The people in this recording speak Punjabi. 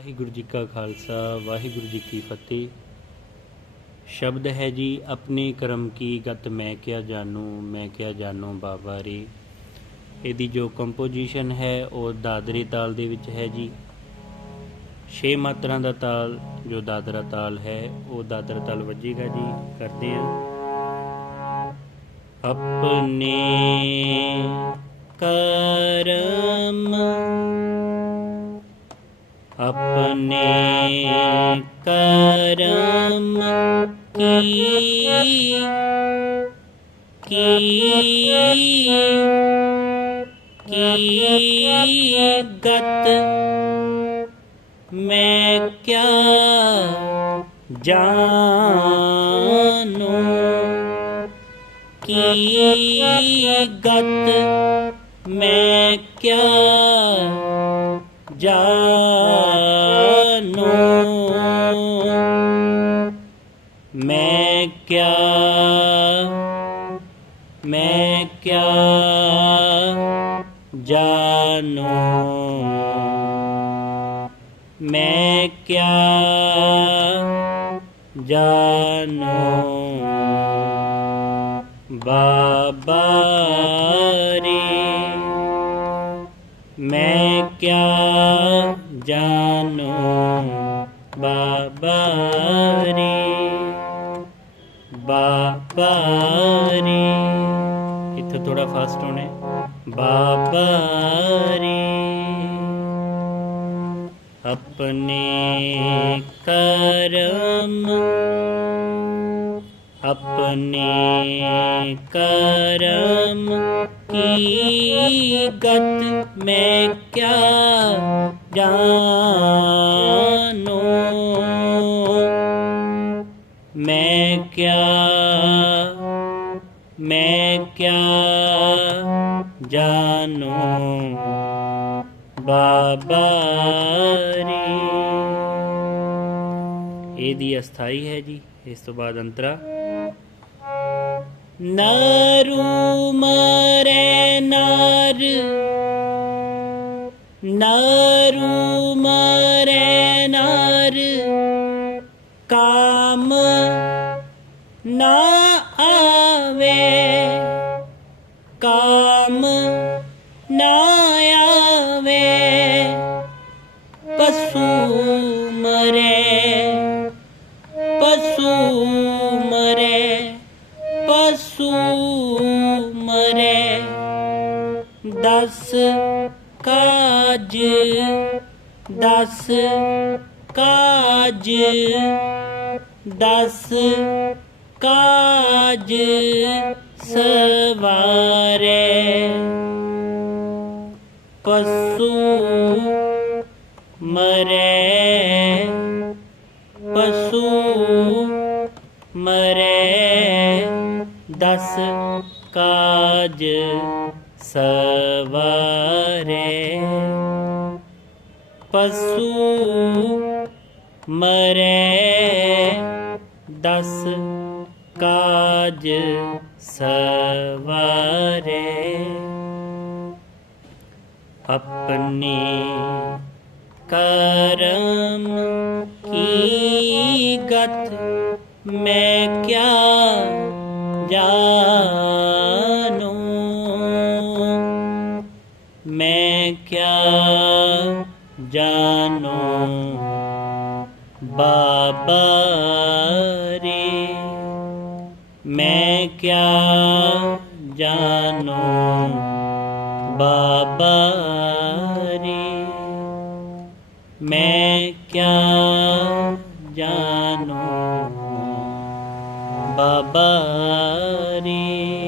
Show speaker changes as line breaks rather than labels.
ਵਾਹਿਗੁਰੂ ਜੀ ਕਾ ਖਾਲਸਾ, ਵਾਹਿਗੁਰੂ ਜੀ ਕੀ ਫਤਿਹ। ਸ਼ਬਦ ਹੈ ਜੀ, ਆਪਣੇ ਕਰਮ ਕੀ ਗਤ ਮੈਂ ਕਿਆ ਜਾਣੂ, ਮੈਂ ਕਿਆ ਜਾਣੂ ਬਾਬਾ ਰੇ। ਇਹਦੀ ਜੋ ਕੰਪੋਜੀਸ਼ਨ ਹੈ, ਉਹ ਦਾਦਰੇ ਤਾਲ ਦੇ ਵਿੱਚ ਹੈ ਜੀ। ਛੇ ਮਾਤਰਾ ਦਾ ਤਾਲ, ਜੋ ਦਾਦਰਾ ਤਾਲ ਹੈ, ਉਹ ਦਾਦਰਾ ਤਾਲ ਵੱਜੇਗਾ ਜੀ। ਕਰਦੇ ਹਾਂ। ਆਪਣੇ ਕਰਮ ਆਪਣੇ ਕਰਮ ਕੀ ਕੀ ਕੀ ਗਤ ਮੈਂ ਕਿਆ ਜਾਣੂ ਕੀ ਗਤ ਮੈਂ ਕਿਆ ਜਾਣੂ ਕਿਆ? ਮੈਂ ਕਿਆ ਜਾਨੋ ਮੈਂ ਕਿਆ ਜਾਣੂ? ਬਾਬਾ ਰੇ। ਮੈਂ ਕਿਆ ਜਾਨੋ ਬਾਬਾ ਰੇ। ਬਾਬਾ ਰੇ ਇੱਥੇ ਥੋੜਾ ਫਾਸਟ ਹੋਣਾ ਹੈ। ਬਾਬਾ ਰੇ ਆਪਣੇ ਕਰਮ ਆਪਣੇ ਕਰਮ ਕੀ ਗਤ ਮੈਂ ਕਿਆ ਜਾਣੂ? ਕਿਆ? ਮੈਂ ਕਿਆ ਜਾਣੂ? ਬਾਬਾ ਰੇ। ਇਹਦੀ ਅਸਥਾਈ ਹੈ ਜੀ, ਇਸ ਤੋਂ ਬਾਅਦ ਅੰਤਰਾ। ਨਾ ਕਾਮ ਨਾ ਆਵੇ, ਪਸ਼ੂ ਮਰੇ ਪਸ਼ੂ ਮਰੇ ਪਸ਼ੂ ਮਰੇ। ਦਸ ਕਾਜ ਦਸ ਕਾਜ ਦਸ ਕਾਜ। ਸਵਾਰੇ। ਪਸ਼ੂ ਮਰੇ। ਪਸ਼ੂ ਮਰੇ। ਦਸ ਕਾਜ ਸਵਾਰੇ। ਪਸ਼ੂ ਮਰੇ। ਦਸ ਕਾਜ ਸਵਾਰੇ ਆਪਣੇ ਕਰਮ ਕੀ ਗਤ ਮੈਂ ਕਿਆ ਜਾਣੂ? ਮੈਂ ਕਿਆ ਜਾਣੂ? ਬਾਬਾ ਕਿਆ ਜਾਣੂ ਬਾਬਾ ਰੇ? ਮੈਂ ਕਿਆ ਜਾਨੋ ਬਾਬਾ ਰੇ?